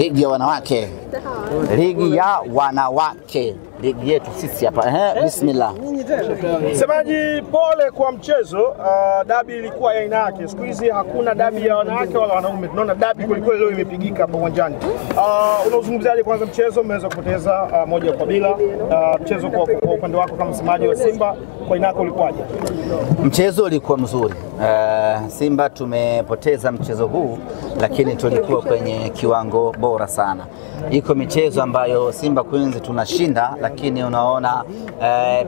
ligi ya wanawake. Ligi ya wanawake. Ligi yetu sisi hapa. Bismillah. Semaji, pole kwa mchezo. Dabi ilikuwa ya aina yake. Siku hizi hakuna dabi ya wanawake wala wanaume. Tunaona dabi kulikuwa leo imepigika hapa uwanjani. Unazungumziaje kwanza mchezo? Mmeweza kupoteza moja kwa bila. Mchezo kwa upande wako kama msemaji wa Simba, kwa inako ulikuwaje? Mchezo ulikuwa mzuri. Simba tumepoteza mchezo huu, lakini tulikuwa kwenye kiwango bora sana. Iko michezo ambayo Simba Queens tunashinda, lakini unaona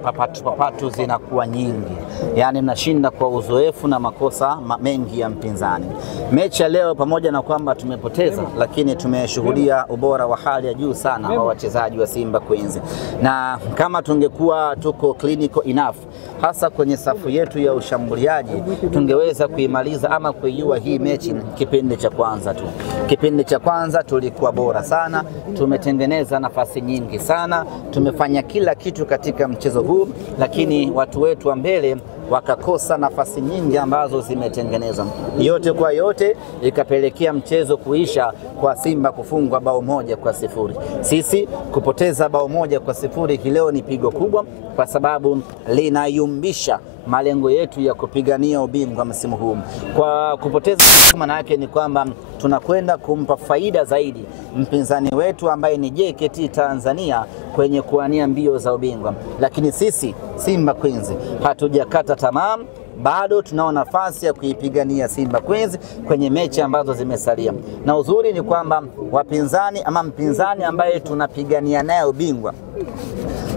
papatu zinakuwa nyingi. Yani mnashinda kwa uzoefu na makosa mengi ya mpinzani. Mechi ya leo pamoja na kwamba tumepoteza, lakini tumeshuhudia ubora wa hali ya juu sana wa wachezaji wa Simba Queens. Na kama tungekuwa tuko clinical enough, hasa kwenye safu yetu ya ushambuliaji, tungeweza kuimaliza ama kuiua hii mechi kipindi cha kwanza tu. Kipindi cha kwanza tulikuwa bora sana, tumetengeneza nafasi nyingi sana, tumefanya kila kitu katika mchezo huu, lakini watu wetu wa mbele wakakosa nafasi nyingi ambazo zimetengenezwa. Yote kwa yote ikapelekea mchezo kuisha kwa Simba kufungwa bao 1-0. Sisi kupoteza bao 1-0 leo ni pigo kubwa, kwa sababu linayumbisha malengo yetu ya kupigania ubingwa msimu huu. Kwa kupoteza, maana yake ni kwamba tunakwenda kumpa faida zaidi mpinzani wetu ambaye ni JKT Tanzania kwenye kuania mbio za ubingwa. Lakini sisi Simba Queens hatujakata tamaa, bado tunao nafasi ya kuipigania Simba Queens kwenye mechi ambazo zimesalia. Na uzuri ni kwamba wapinzani ama mpinzani ambaye tunapigania naye ubingwa,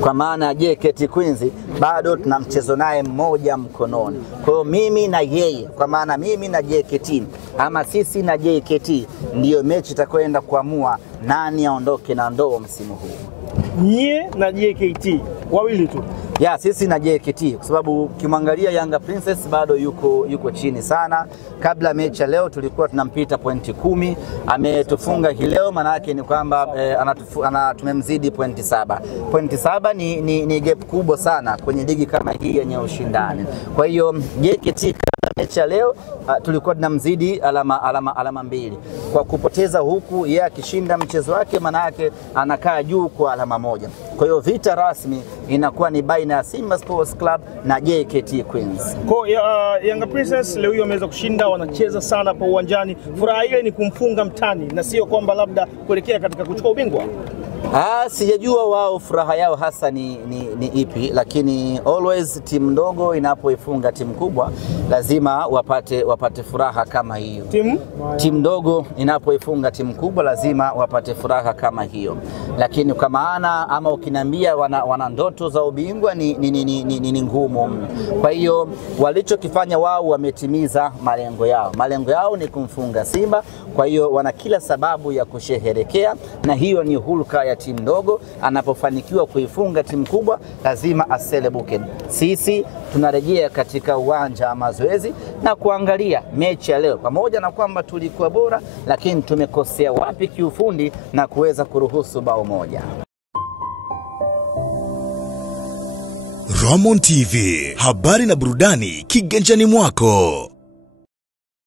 kwa maana JKT Queens, bado tuna mchezo naye mmoja mkononi. Kwa hiyo mimi na yeye, kwa maana mimi na JKT ama sisi na JKT, ndiyo mechi itakwenda kuamua nani aondoke na ndoo msimu huu. Nyie na JKT wawili tu? Ya, sisi na JKT, kwa sababu kimwangalia Yanga Princess bado yuko chini sana. Kabla mechi ya leo tulikuwa tunampita pointi 10, ametufunga hii leo, maana yake ni kwamba tumemzidi pointi 7. Pointi 7 ni gap kubwa sana kwenye ligi kama hii yenye ushindani. Kwa hiyo JKT mechi ya leo tulikuwa tunamzidi alama 2. Kwa kupoteza huku, yeye akishinda mchezo wake, maana yake anakaa juu kwa alama 1. Kwa hiyo vita rasmi inakuwa ni baina ya Simba Sports Club na JKT Queens. Kwa Yanga Princess leo hiyo wameweza kushinda, wanacheza sana kwa uwanjani. Furaha ile ni kumfunga mtani na sio kwamba labda kuelekea katika kuchukua ubingwa. Sijajua wao furaha yao hasa ni ipi, lakini always timu ndogo inapoifunga timu kubwa lazima wapate furaha kama hiyo. Timu ndogo inapoifunga timu kubwa lazima wapate furaha kama hiyo. Lakini kwa maana ama ukiniambia wana ndoto za ubingwa ni ngumu. Kwa hiyo walichokifanya wao, wametimiza malengo yao. Malengo yao ni kumfunga Simba, kwa hiyo wana kila sababu ya kusherehekea, na hiyo ni hulka ya timu ndogo. Anapofanikiwa kuifunga timu kubwa lazima aselebuke. Sisi tunarejea katika uwanja wa mazoezi na kuangalia mechi ya leo, pamoja na kwamba tulikuwa bora, lakini tumekosea wapi kiufundi na kuweza kuruhusu bao 1. Ramon TV, habari na burudani kiganjani mwako.